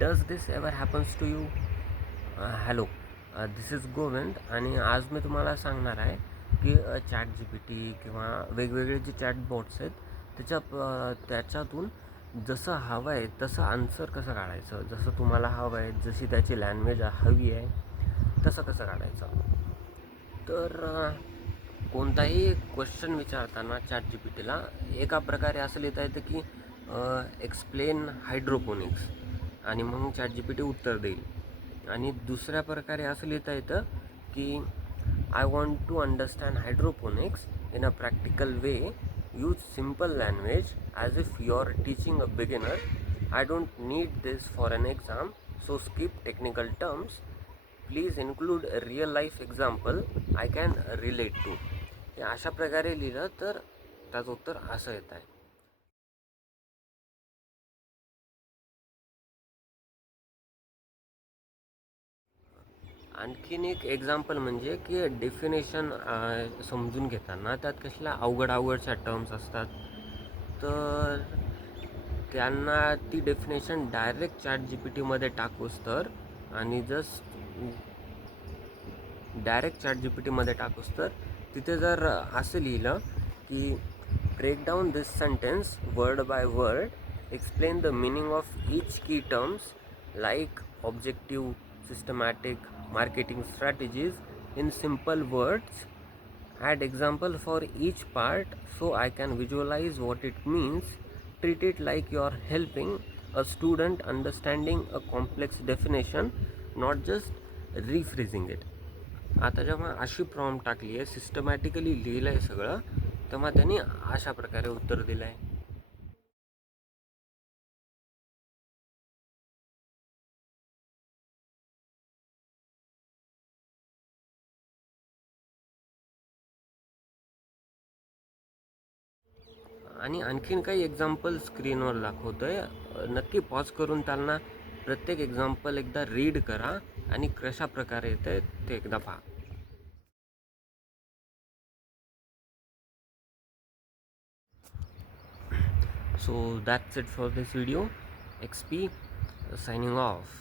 Does this ever happens to you? Hello, this is Govind आणि आज मी तुम्हाला सांगणार आहे की चॅट GPT किंवा वेगवेगळे जे चॅटबॉट्स आहेत त्याच्यातून जसं हवं आहे तसं आन्सर कसं काढायचं, जसं तुम्हाला हवं आहे, जशी त्याची लँग्वेज हवी आहे तसं कसं काढायचं. तर कोणताही क्वेश्चन विचारताना चॅट GPTला एका प्रकारे असं लिहिता येतं की एक्सप्लेन हायड्रोपोनिक्स आणि मग चॅट GPT उत्तर देईल. आणि दुसऱ्या प्रकारे असं लिहिता येतं की I want to understand hydroponics in a practical way, use simple language as if you are teaching a beginner, I don't need this for an exam, so skip technical terms, please include real life example I can relate to. हे अशा प्रकारे लिहिलं तर त्याचं उत्तर असं येत आहे. आणखीन एक एक्झाम्पल म्हणजे की डेफिनेशन समजून घेताना त्यात कसल्या अवघडच्या टर्म्स असतात, तर त्यांना ती डेफिनेशन डायरेक्ट चॅट GPTमध्ये टाकूस तर आणि चॅट GPTमध्ये टाकूस तर तिथे जर असं लिहिलं की break down this sentence word by word, explain the meaning of each key terms like objective, systematic, marketing strategies in simple words, add example for each part so I can visualize what it means, treat it like you are helping a student understanding a complex definition, not just rephrasing it. आता जेव्हा अशी prompt टाकली आहे, systematically लिहिलं आहे सगळं, तेव्हा त्यांनी अशा प्रकारे उत्तर दिलं आहे. आणि आणखीन काही एक्झाम्पल स्क्रीनवर दाखवतो आहे, नक्की पॉज करून त्यांना प्रत्येक एक्झाम्पल एकदा रीड करा आणि कशा प्रकारे येते ते एकदा पहा. So that's it for this video. XP signing off.